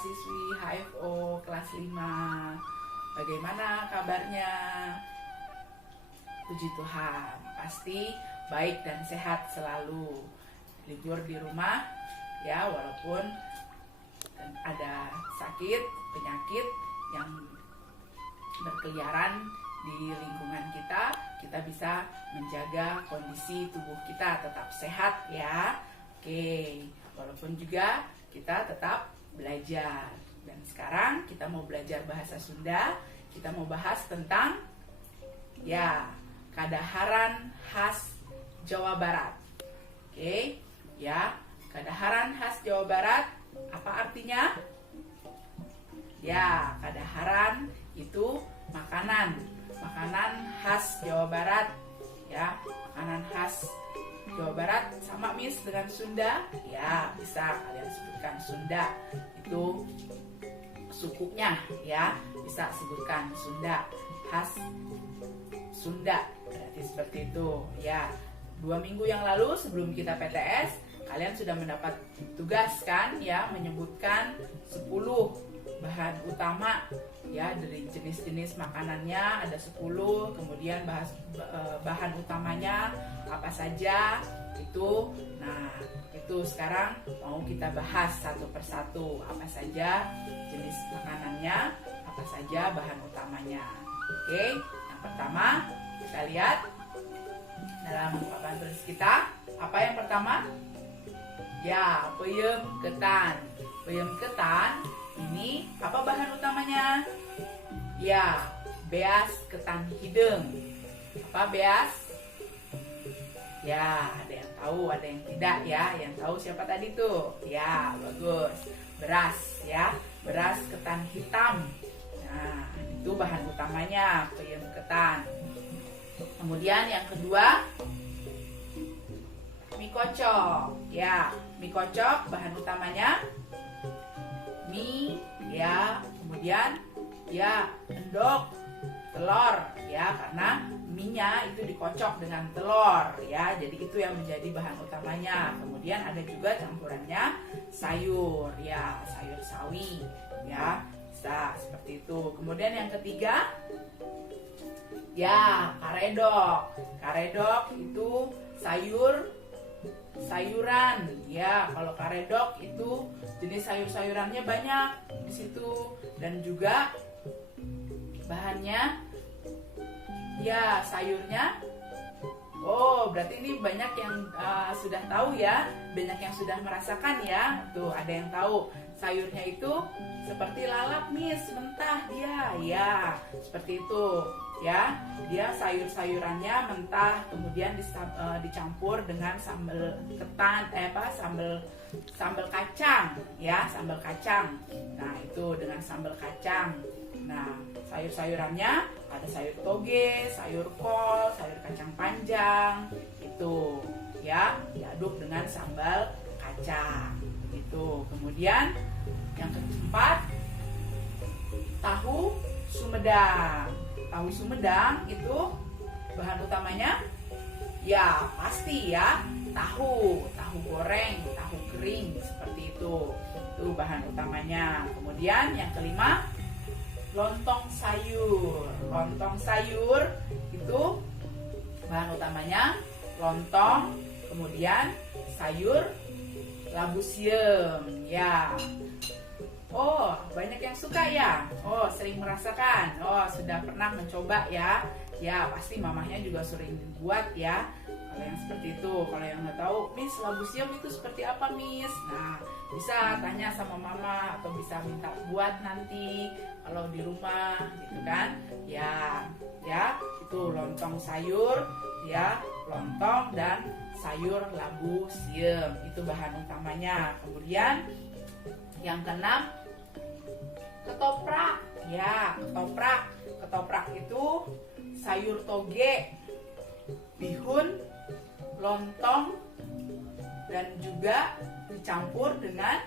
mahasiswi HFO kelas 5. Bagaimana kabarnya? Puji Tuhan, pasti baik dan sehat selalu. Libur di rumah ya, walaupun ada sakit, penyakit yang berkeliaran di lingkungan kita, kita bisa menjaga kondisi tubuh kita tetap sehat ya. Oke, walaupun juga kita tetap belajar. Dan sekarang kita mau belajar bahasa Sunda. Kita mau bahas tentang ya, kadaharan khas Jawa Barat. Oke, ya, kadaharan khas Jawa Barat apa artinya? Ya, kadaharan itu makanan khas Jawa Barat ya, makanan khas Jawa Barat. Sama Miss dengan Sunda? Ya, bisa kalian sebutkan Sunda. Itu sukunya ya, bisa sebutkan Sunda, khas Sunda. Berarti seperti itu ya. 2 minggu yang lalu sebelum kita PTS, kalian sudah mendapat tugas kan ya, menyebutkan 10 bahan utama ya, dari jenis-jenis makanannya ada 10, kemudian bahan utamanya apa saja itu. Nah, itu sekarang mau kita bahas satu persatu, apa saja jenis makanannya, apa saja bahan utamanya. Oke, yang pertama kita lihat dalam papan tulis kita, apa yang pertama? Ya, peyem ketan. Peyem ketan ini apa bahan utamanya? Ya, beas ketan hidung. Apa beas? Ya, ada yang tahu, ada yang tidak ya. Yang tahu siapa tadi tuh? Ya, bagus. Beras ya, beras ketan hitam. Nah, itu bahan utamanya, peyem ketan. Kemudian yang kedua, mie kocok. Ya, mie kocok bahan utamanya mie ya, kemudian ya endok, telur ya, karena mie-nya itu dikocok dengan telur ya, jadi itu yang menjadi bahan utamanya. Kemudian ada juga campurannya sayur ya, sayur sawi ya, bisa seperti itu. Kemudian yang ketiga ya, karedok. Karedok itu sayuran ya. Kalau karedok itu jenis sayur-sayurannya banyak di situ, dan juga bahannya ya, sayurnya. Oh, berarti ini banyak yang sudah tahu ya, banyak yang sudah merasakan ya. Tuh, ada yang tahu sayurnya itu seperti lalap, Miss, mentah dia ya, seperti itu ya. Dia sayur-sayurannya mentah, kemudian dicampur dengan sambal ketan, sambal kacang ya, sambal kacang. Nah, itu dengan sambal kacang. Nah, sayur-sayurannya ada sayur toge, sayur kol, sayur kacang panjang, itu ya, diaduk dengan sambal kacang itu. Kemudian yang keempat, tahu Sumedang. Tahu Sumedang itu bahan utamanya ya, pasti ya, tahu goreng, tahu kering, seperti itu bahan utamanya. Kemudian yang kelima, lontong sayur. Lontong sayur itu bahan utamanya lontong, kemudian sayur labu siam ya. Oh, banyak yang suka ya. Oh, sering merasakan. Oh, sudah pernah mencoba ya. Ya, pasti mamahnya juga sering buat ya. Kalau yang seperti itu. Kalau yang nggak tahu, Miss, labu siam itu seperti apa, Miss? Nah, bisa tanya sama mama atau bisa minta buat nanti kalau di rumah gitu kan. Ya, itu lontong sayur ya, lontong dan sayur labu siam. Itu bahan utamanya. Kemudian yang keenam, ketoprak ya. Ketoprak itu sayur toge, bihun, lontong, dan juga dicampur dengan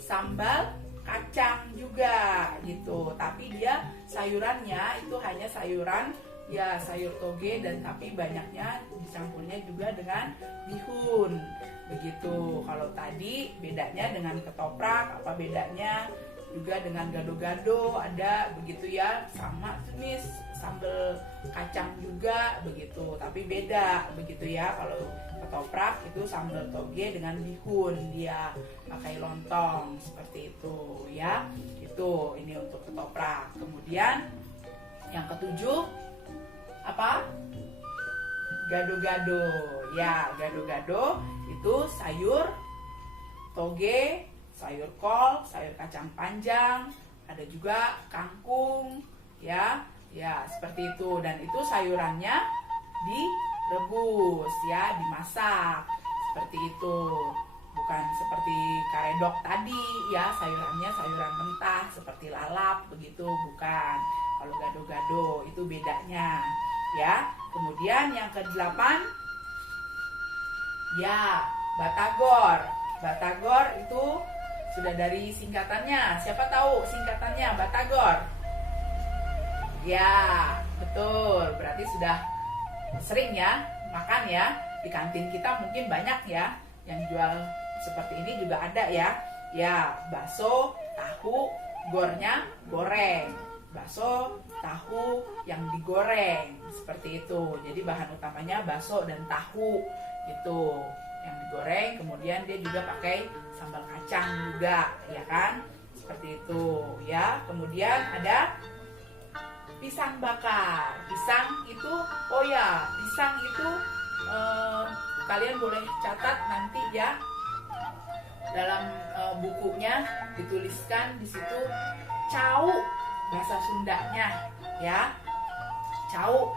sambal kacang juga gitu. Tapi dia sayurannya itu hanya sayuran ya, sayur toge, dan tapi banyaknya dicampurnya juga dengan bihun begitu. Kalau tadi bedanya dengan ketoprak, apa bedanya juga dengan gado-gado, ada begitu ya, sama jenis sambal kacang juga begitu, tapi beda begitu ya. Kalau ketoprak itu sambal toge dengan bihun, dia pakai lontong seperti itu ya. Itu ini untuk ketoprak. Kemudian yang ketujuh apa? Gado-gado. Ya, gado-gado itu sayur toge, sayur kol, sayur kacang panjang, ada juga kangkung, ya, ya seperti itu. Dan itu sayurannya direbus, ya, dimasak, seperti itu. Bukan seperti karedok tadi, ya, sayurannya sayuran mentah seperti lalap, begitu, bukan. Kalau gado-gado itu bedanya, ya. Kemudian yang ke-8, ya, batagor. Batagor itu sudah dari singkatannya. Siapa tahu singkatannya batagor? Ya, betul. Berarti sudah sering ya makan ya. Di kantin kita mungkin banyak ya yang jual seperti ini juga ada ya. Ya, bakso, tahu, gornya goreng. Bakso, tahu yang digoreng seperti itu. Jadi bahan utamanya bakso dan tahu itu yang digoreng, kemudian dia juga pakai sambal kacang juga, ya kan? Seperti itu, ya. Kemudian ada pisang bakar. Pisang itu, oh ya, pisang itu kalian boleh catat nanti ya. Dalam bukunya dituliskan di situ cau bahasa Sundanya, ya. Cau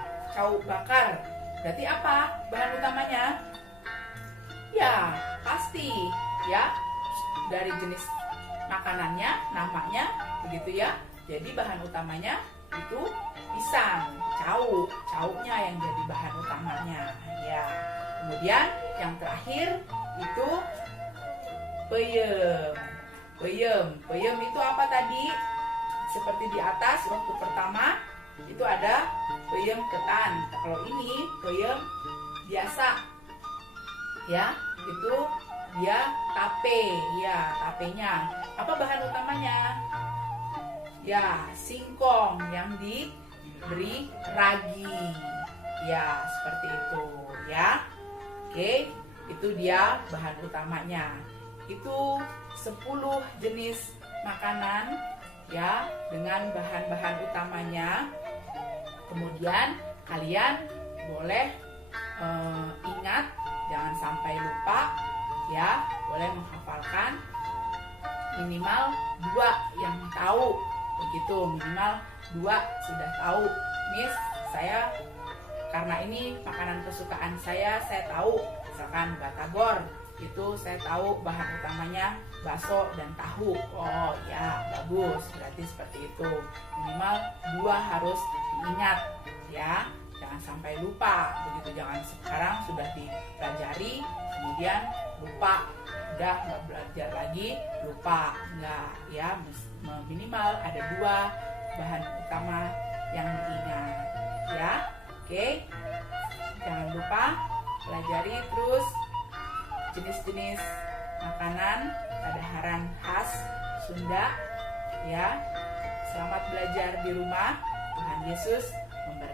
bakar. Berarti apa bahan utamanya? Ya, pasti ya dari jenis makanannya, namanya begitu ya. Jadi bahan utamanya itu pisang, caunya yang jadi bahan utamanya ya. Kemudian yang terakhir itu peyem itu apa tadi? Seperti di atas waktu pertama itu ada peyem ketan. Kalau ini peyem biasa ya, itu dia tape ya, tapenya. Apa bahan utamanya? Ya, singkong yang diberi ragi ya, seperti itu ya. Oke, itu dia bahan utamanya. Itu 10 jenis makanan ya dengan bahan-bahan utamanya. Kemudian kalian boleh ingat, jangan sampai lupa ya, boleh menghafalkan minimal 2 yang tahu begitu, minimal 2 sudah tahu. Miss, saya karena ini makanan kesukaan saya tahu, misalkan batagor itu saya tahu bahan utamanya bakso dan tahu. Oh ya, bagus, berarti seperti itu. Minimal 2 harus diingat ya, jangan sampai lupa begitu. Jangan sekarang sudah dipelajari kemudian lupa, udah nggak belajar lagi lupa, enggak ya. Minimal ada 2 bahan utama yang diingat ya. Oke, jangan lupa pelajari terus jenis-jenis makanan padaharan khas Sunda ya. Selamat belajar di rumah. Tuhan Yesus